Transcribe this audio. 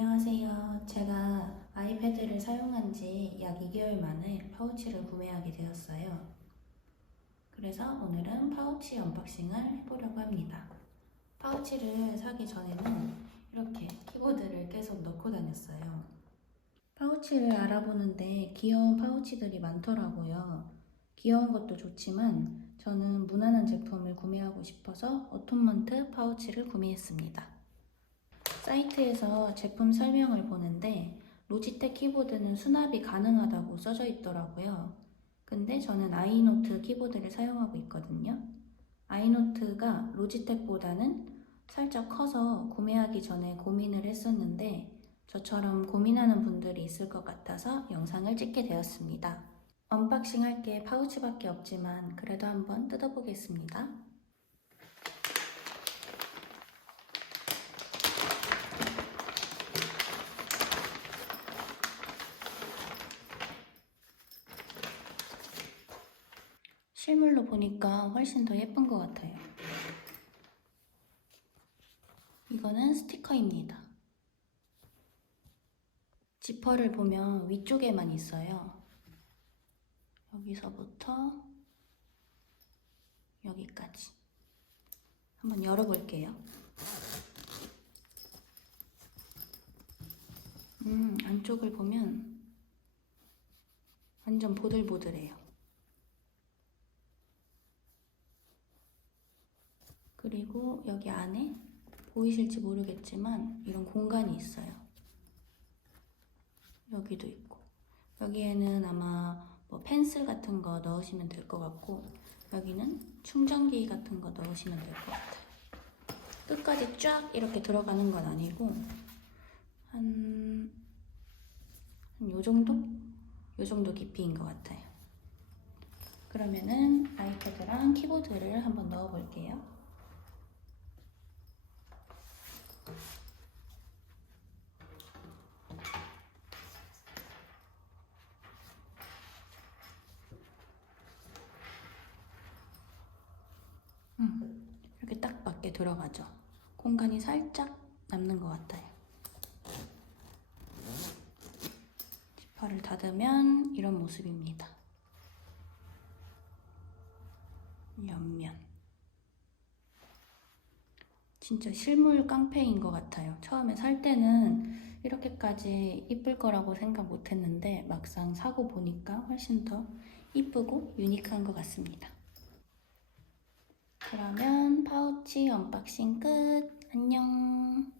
안녕하세요. 제가 아이패드를 사용한 지 약 2개월 만에 파우치를 구매하게 되었어요. 그래서 오늘은 파우치 언박싱을 해보려고 합니다. 파우치를 사기 전에는 이렇게 키보드를 계속 넣고 다녔어요. 파우치를 알아보는데 귀여운 파우치들이 많더라고요. 귀여운 것도 좋지만 저는 무난한 제품을 구매하고 싶어서 오토먼트 파우치를 구매했습니다. 사이트에서 제품 설명을 보는데 로지텍 키보드는 수납이 가능하다고 써져 있더라고요. 근데 저는 아이노트 키보드를 사용하고 있거든요. 아이노트가 로지텍보다는 살짝 커서 구매하기 전에 고민을 했었는데 저처럼 고민하는 분들이 있을 것 같아서 영상을 찍게 되었습니다. 언박싱 할게 파우치밖에 없지만 그래도 한번 뜯어보겠습니다. 실물로 보니까 훨씬 더 예쁜 것 같아요. 이거는 스티커입니다. 지퍼를 보면 위쪽에만 있어요. 여기서부터 여기까지. 한번 열어볼게요. 음, 안쪽을 보면 완전 보들보들해요. 그리고 여기 안에 보이실지 모르겠지만 이런 공간이 있어요. 여기도 있고 여기에는 아마 뭐 펜슬 같은 거 넣으시면 될 것 같고 여기는 충전기 같은 거 넣으시면 될 것 같아요. 끝까지 쫙 이렇게 들어가는 건 아니고 한, 한 요 정도? 요 정도 깊이인 것 같아요. 그러면은 아이패드랑 키보드를 한번 넣어 볼게요. 음, 이렇게 딱 맞게 들어가죠. 공간이 살짝 남는 것 같아요. 지퍼를 닫으면 이런 모습입니다. 옆면. 진짜 실물 깡패인 것 같아요. 처음에 살 때는 이렇게까지 이쁠 거라고 생각 못 했는데 막상 사고 보니까 훨씬 더 이쁘고 유니크한 것 같습니다. 그러면 파우치 언박싱 끝. 안녕.